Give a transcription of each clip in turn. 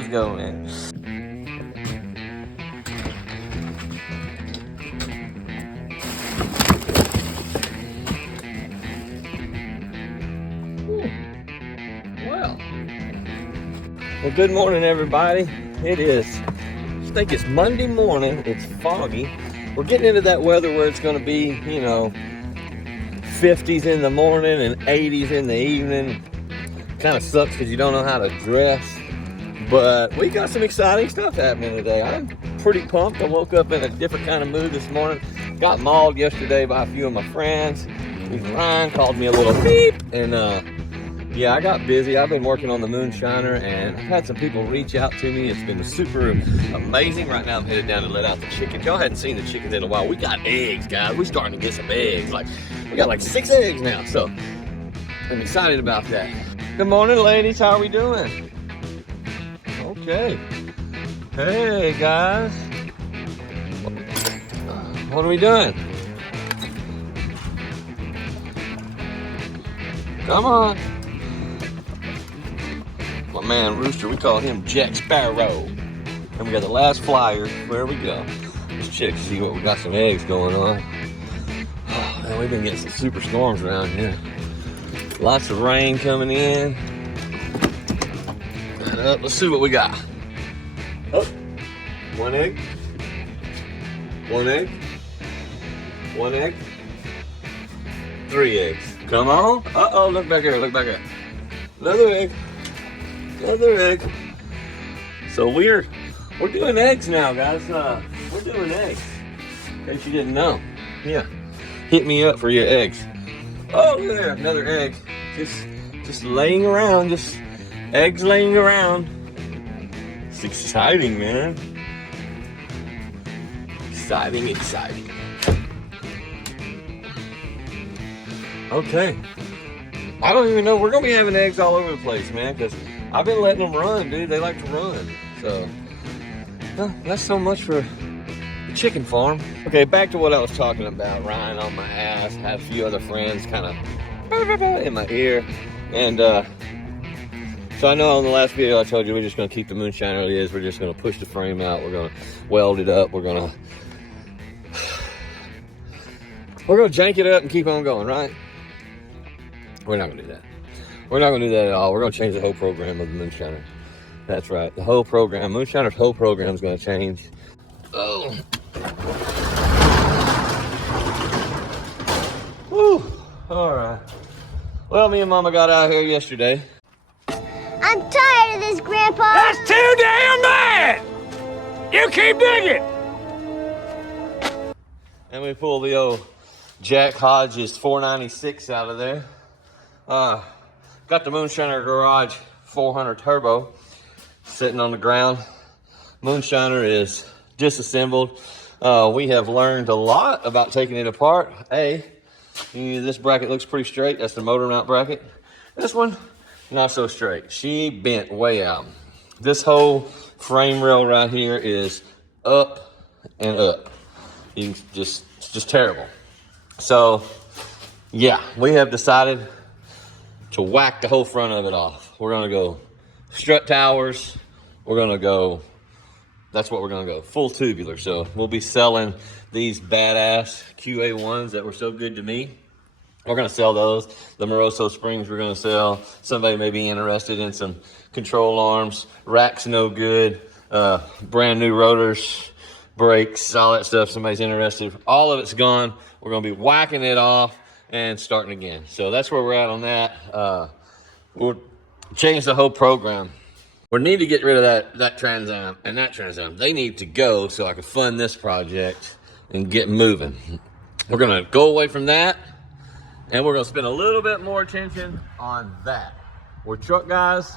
Let's go, man. Well, good morning, everybody. It is, I think it's Monday morning. It's foggy. We're getting into that weather where it's going to be, you know, 50s in the morning and 80s in the evening. Kind of sucks because you don't know how to dress. But we got some exciting stuff happening today. I'm pretty pumped. I woke up in a different kind of mood this morning. Got mauled yesterday by a few of my friends. Even Ryan called me a little beep. And yeah, I got busy. I've been working on the Moonshiner, and I've had some people reach out to me. It's been super amazing. Right now I'm headed down to let out the chickens. Y'all hadn't seen the chickens in a while. We got eggs, guys. We're starting to get some eggs. We got like 6 eggs now, so I'm excited about that. Good morning, ladies. How are we doing? Okay. Hey, guys. What are we doing? Come on. My man Rooster, we call him Jack Sparrow. And we got the last flyer. Where we go? Let's check to see what we got. Some eggs going on. Oh, man, we've been getting some super storms around here. Lots of rain coming in. And up, let's see what we got. Oh, 1 egg. 1 egg. 1 egg. 3 eggs. Come on. Uh-oh, look back here, look back here. Another egg. Another egg. So we're doing eggs now, guys. We're doing eggs. In case you didn't know. Yeah. Hit me up for your eggs. Oh yeah, another egg. Just laying around, just eggs laying around. It's exciting, man. Exciting. Okay. I don't even know. We're gonna be having eggs all over the place, man, because I've been letting them run, dude. They like to run. So, well, that's so much for the chicken farm. Okay, back to what I was talking about. Ryan on my ass. Had a few other friends kind of in my ear. And so I know on the last video I told you we're just going to keep the Moonshiner as it is. We're just going to push the frame out. We're going to weld it up. We're going to jank it up and keep on going, right? We're not going to do that. We're not going to do that at all. We're going to change the whole program of the Moonshiner. That's right. The whole program. Moonshiner's whole program is going to change. Oh. Whew. All right. Well, me and Mama got out here yesterday. I'm tired of this, Grandpa. That's too damn bad! You keep digging! And we pulled the old Jack Hodges 496 out of there. Got the Moonshiner Garage 400 Turbo sitting on the ground. Moonshiner is disassembled. We have learned a lot about taking it apart. This bracket looks pretty straight. That's the motor mount bracket. This one, not so straight. She bent way out. This whole frame rail right here is up and up. It's just terrible. So, yeah, we have decided to whack the whole front of it off. We're gonna go strut towers. We're gonna go, that's what we're gonna go, full tubular. So we'll be selling these badass QA1s that were so good to me. We're gonna sell those. The Moroso springs we're gonna sell. Somebody may be interested in some control arms. Racks no good. Brand new rotors, brakes, all that stuff. Somebody's interested. All of it's gone. We're gonna be whacking it off and starting again. So that's where we're at on that. We'll change the whole program. We need to get rid of that Trans Am and that Trans Am. They need to go so I can fund this project and get moving. We're gonna go away from that, and we're gonna spend a little bit more attention on that. We're truck guys.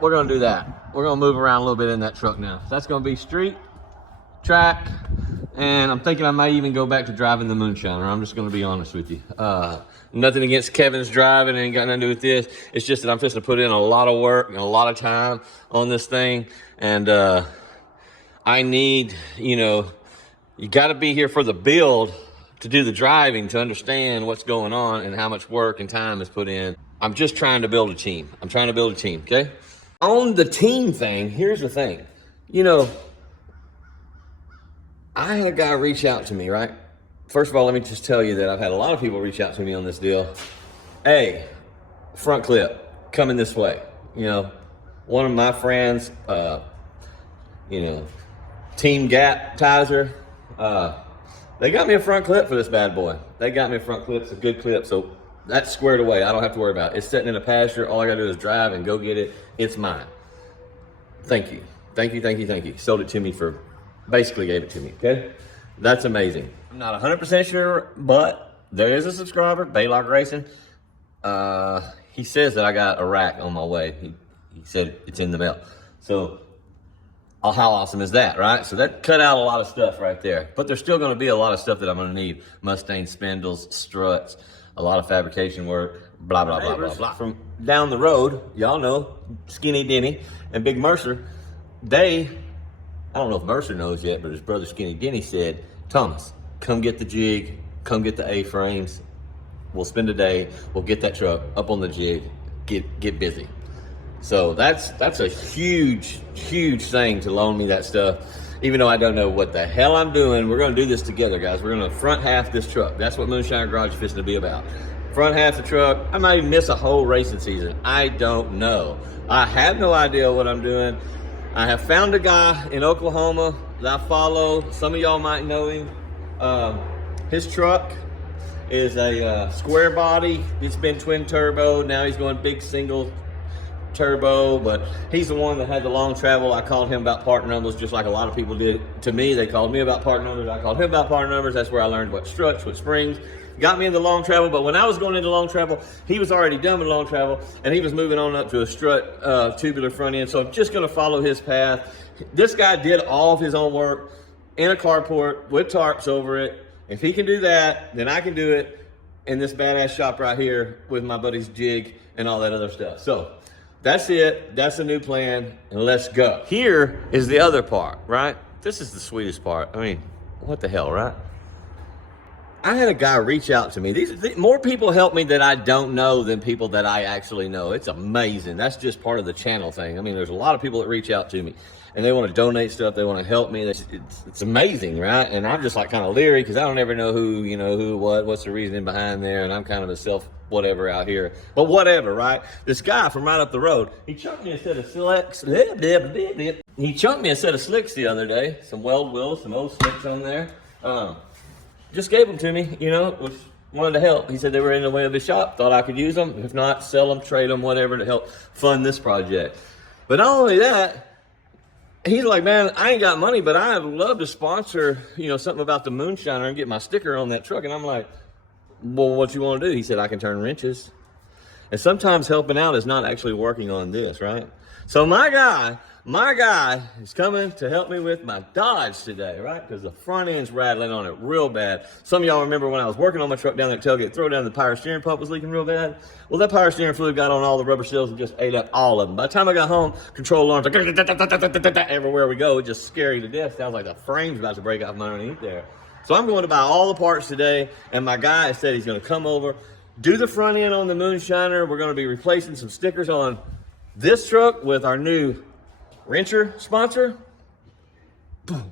We're gonna do that. We're gonna move around a little bit in that truck now. That's gonna be street, track, and I'm thinking I might even go back to driving the Moonshiner. I'm just gonna be honest with you. Nothing against Kevin's driving, it ain't got nothing to do with this. It's just that I'm just gonna put in a lot of work and a lot of time on this thing. And I need, you gotta be here for the build to do the driving, to understand what's going on and how much work and time is put in. I'm just trying to build a team. I'm trying to build a team, okay? On the team thing, here's the thing. You know, I had a guy reach out to me, right? First of all, let me just tell you that I've had a lot of people reach out to me on this deal. Hey, front clip, coming this way. You know, one of my friends, you know, Team Gaptizer, they got me a front clip for this bad boy. They got me a front clip, it's a good clip, so that's squared away. I don't have to worry about it. It's sitting in a pasture. All I gotta do is drive and go get it. It's mine. Thank you. Thank you, thank you, thank you. Sold it to me for, basically gave it to me, okay? That's amazing. I'm not 100% sure, but there is a subscriber, Baylock Racing. He says that I got a rack on my way. He said it's in the mail. So, how awesome is that, right? So that cut out a lot of stuff right there. But there's still gonna be a lot of stuff that I'm gonna need. Mustang spindles, struts, a lot of fabrication work, blah, blah, blah, blah, blah. From down the road, y'all know, Skinny Denny and Big Mercer, I don't know if Mercer knows yet, but his brother Skinny Denny said, Thomas, come get the jig, come get the A-frames. We'll spend a day, we'll get that truck up on the jig, get busy. So that's a huge, huge thing to loan me that stuff. Even though I don't know what the hell I'm doing, we're gonna do this together, guys. We're gonna front half this truck. That's what Moonshiner Garage is fixing to be about. Front half the truck. I might even miss a whole racing season. I don't know. I have no idea what I'm doing. I have found a guy in Oklahoma that I follow. Some of y'all might know him. His truck is a square body. It's been twin turbo. Now he's going big single turbo, but he's the one that had the long travel. I called him about part numbers, just like a lot of people did to me. They called me about part numbers. I called him about part numbers. That's where I learned what struts, what springs. Got me into long travel, but when I was going into long travel, he was already done with long travel, and he was moving on up to a strut tubular front end. So I'm just going to follow his path. This guy did all of his own work in a carport with tarps over it. If he can do that, then I can do it in this badass shop right here with my buddy's jig and all that other stuff. So that's it. That's the new plan, and let's go. Here is the other part, right? This is the sweetest part. I mean, what the hell, right? I had a guy reach out to me. More people help me that I don't know than people that I actually know. It's amazing. That's just part of the channel thing. I mean, there's a lot of people that reach out to me, and they want to donate stuff. They want to help me. It's amazing, right? And I'm just like kind of leery because I don't ever know what's the reasoning behind there, and I'm kind of a self whatever out here. But whatever, right? This guy from right up the road, he chunked me a set of slicks. He chunked me a set of slicks the other day. Some weld wheels, some old slicks on there. Just gave them to me, wanted to help. He said they were in the way of his shop, thought I could use them. If not, sell them, trade them, whatever, to help fund this project. But not only that, he's like, man, I ain't got money, but I would love to sponsor, something about the Moonshiner and get my sticker on that truck. And I'm like, well, what you want to do? He said, I can turn wrenches. And sometimes helping out is not actually working on this, right? So my guy is coming to help me with my Dodge today, right? Because the front end's rattling on it real bad. Some of y'all remember when I was working on my truck down there at tailgate, throw down the power steering pump was leaking real bad. Well, that power steering fluid got on all the rubber seals and just ate up all of them. By the time I got home, control alarms like everywhere we go, it just scary to death. Sounds like the frame's about to break off my underneath there. So I'm going to buy all the parts today, and my guy said he's going to come over, do the front end on the Moonshiner. We're going to be replacing some stickers on this truck with our new wrencher sponsor. Boom.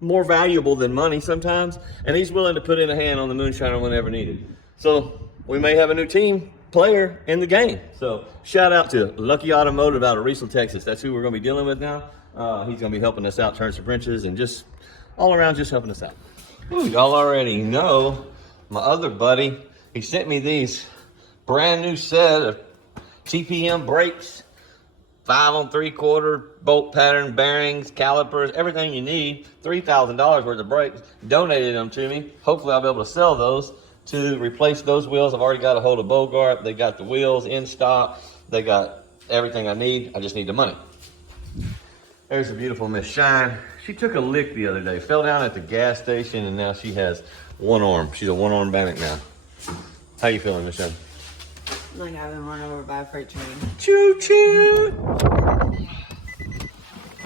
More valuable than money sometimes, and he's willing to put in a hand on the Moonshiner whenever needed. So we may have a new team player in the game. So shout out to Lucky Automotive out of Riesel, Texas. That's who we're going to be dealing with now. He's going to be helping us out, turn some wrenches, and just all around just helping us out. Ooh, y'all already know my other buddy. He sent me these brand new set of TPM brakes, 5 3/4 bolt pattern bearings, calipers, everything you need. $3,000 worth of brakes. Donated them to me. Hopefully I'll be able to sell those to replace those wheels. I've already got a hold of Bogart. They got the wheels in stock. They got everything I need. I just need the money. There's a beautiful Miss Shine. She took a lick the other day, fell down at the gas station, and now she has one arm. She's a one-arm bandit now. How you feeling, Miss Shine? Like I've been run over by a freight train. Choo-choo!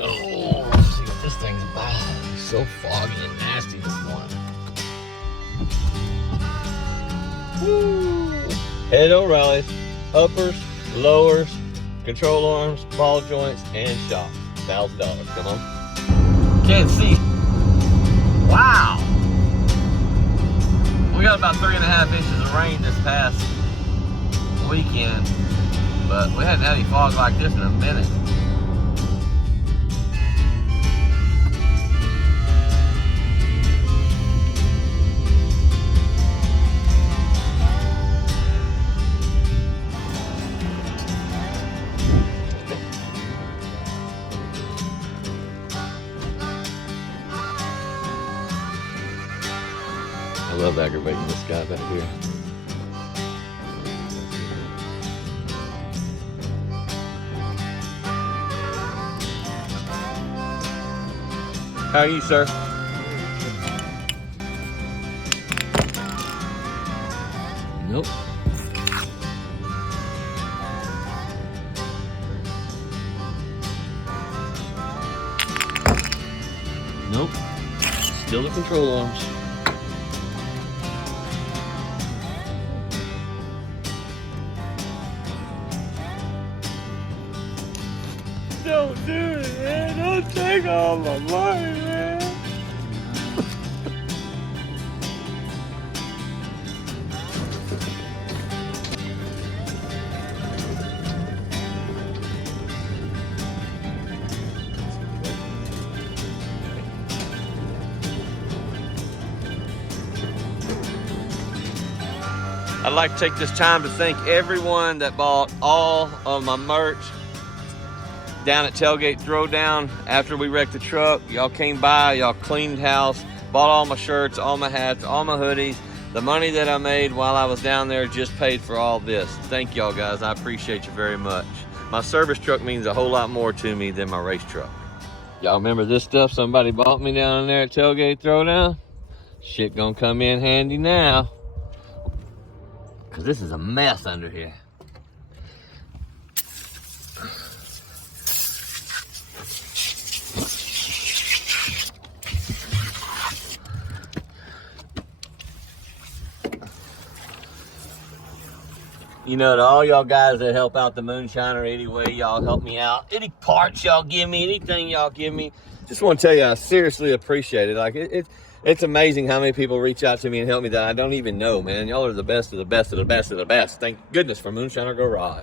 Oh, let's see what this thing's about. It's so foggy and nasty this morning. Woo! Head O'Reilly's, uppers, lowers, control arms, ball joints, and shocks. $1,000. Come on. Can't see. Wow. We got about 3.5 inches of rain this past weekend, but we hadn't had any fog like this in a minute. I love aggravating this guy back here. How are you, sir? Nope. Nope. Still the control arms. Don't do it, man. Don't take all my money, man. I'd like to take this time to thank everyone that bought all of my merch down at Tailgate Throwdown after we wrecked the truck. Y'all came by, y'all cleaned house, bought all my shirts, all my hats, all my hoodies. The money that I made while I was down there just paid for all this. Thank y'all guys, I appreciate you very much. My service truck means a whole lot more to me than my race truck. Y'all remember this stuff somebody bought me down there at Tailgate Throwdown? Shit gonna come in handy now, cause this is a mess under here. You know, to all y'all guys that help out the Moonshiner any way y'all help me out, any parts y'all give me, anything y'all give me, just want to tell you I seriously appreciate it. Like it's amazing how many people reach out to me and help me that I don't even know, man. Y'all are the best of the best of the best of the best. Thank goodness for Moonshiner Garage.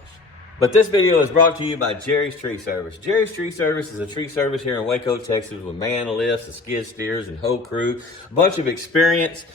But this video is brought to you by Jerry's Tree Service. Jerry's Tree Service is a tree service here in Waco, Texas, with man lifts, the skid steers, and whole crew. A bunch of experience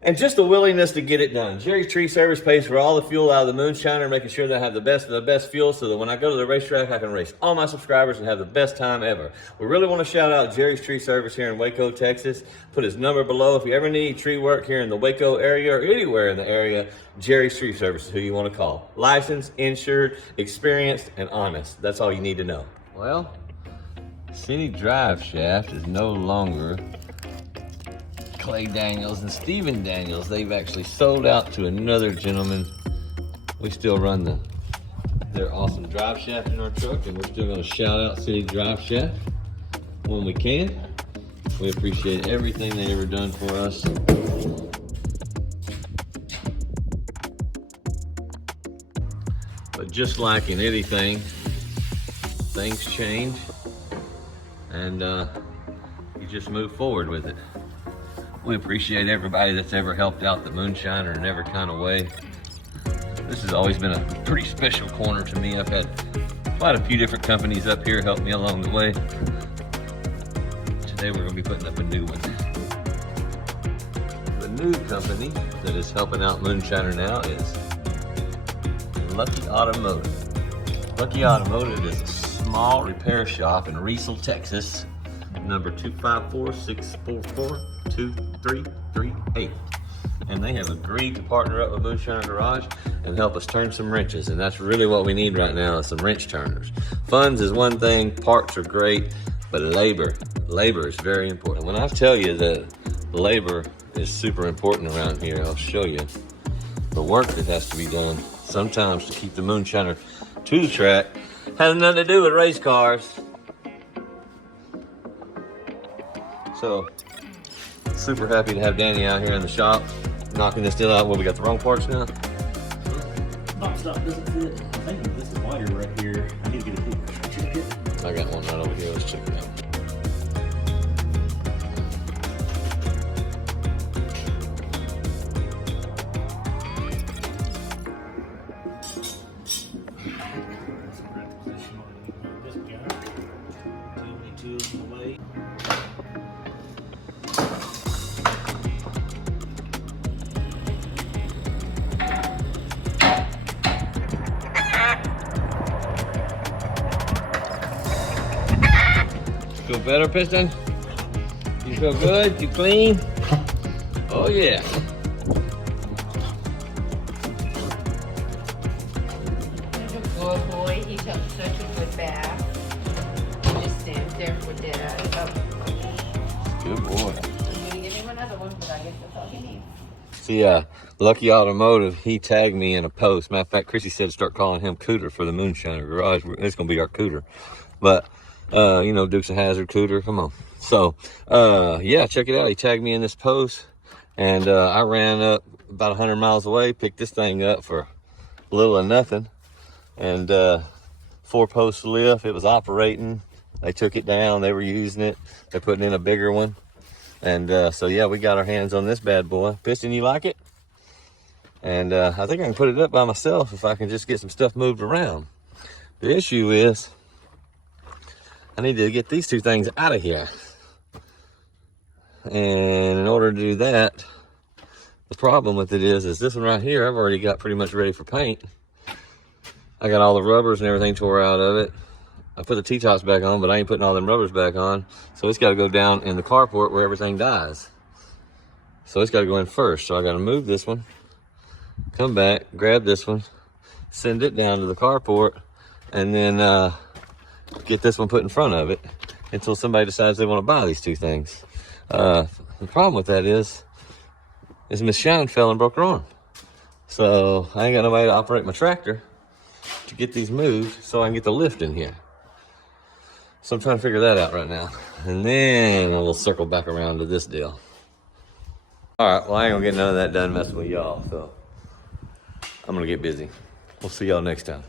and just a willingness to get it done. Jerry's Tree Service pays for all the fuel out of the Moonshiner, making sure that I have the best of the best fuel so that when I go to the racetrack, I can race all my subscribers and have the best time ever. We really want to shout out Jerry's Tree Service here in Waco, Texas. Put his number below. If you ever need tree work here in the Waco area or anywhere in the area, Jerry's Tree Service is who you want to call. Licensed, insured, experienced, and honest. That's all you need to know. Well, City Drive shaft is no longer Clay Daniels and Steven Daniels. They've actually sold out to another gentleman. We still run their awesome drive shaft in our truck, and we're still going to shout out City Drive Shaft when we can. We appreciate everything they ever done for us. But just like in anything, things change, and you just move forward with it. We appreciate everybody that's ever helped out the Moonshiner in every kind of way. This has always been a pretty special corner to me. I've had quite a few different companies up here help me along the way. Today we're going to be putting up a new one. The new company that is helping out Moonshiner now is Lucky Automotive. Lucky Automotive is a small repair shop in Riesel, Texas. Number 254-644-2338. And they have agreed to partner up with Moonshiner Garage and help us turn some wrenches. And that's really what we need right now, is some wrench turners. Funds is one thing, parts are great, but labor is very important. When I tell you that labor is super important around here, I'll show you the work that has to be done sometimes to keep the Moonshiner to the track. Has nothing to do with race cars. So, super happy to have Danny out here in the shop, knocking this deal out. Well, we got the wrong parts now. Stop doesn't fit. I think this is wider right here. I need to get a tape measure. Check it. I got one right over here. Let's check it out. Feel better, Piston? You feel good? You clean? Oh yeah. He's a good boy. He took such a good bath. He just stands there for Dad. Oh, Good boy. I'm gonna give him another one, but I guess that's all he needs. See, Lucky Automotive, he tagged me in a post. Matter of fact, Chrissy said start calling him Cooter for the Moonshiner Garage. It's gonna be our Cooter. But you know, Dukes of Hazzard, Cooter, come on. So, yeah, check it out. He tagged me in this post, and I ran up about 100 miles away, picked this thing up for little or nothing, and 4-post lift. It was operating. They took it down. They were using it. They're putting in a bigger one, and so yeah, we got our hands on this bad boy. Piston, you like it? And I think I can put it up by myself if I can just get some stuff moved around. The issue is, I need to get these two things out of here. And in order to do that, the problem with it is this one right here, I've already got pretty much ready for paint. I got all the rubbers and everything tore out of it. I put the T-tops back on, but I ain't putting all them rubbers back on. So it's got to go down in the carport where everything dies. So it's got to go in first. So I got to move this one, come back, grab this one, send it down to the carport, and then get this one put in front of it until somebody decides they want to buy these two things. The problem with that is Miss Shine fell and broke her arm. So I ain't got nobody to operate my tractor to get these moved so I can get the lift in here. So I'm trying to figure that out right now. And then we'll circle back around to this deal. All right, well, I ain't gonna get none of that done messing with y'all, so I'm gonna get busy. We'll see y'all next time.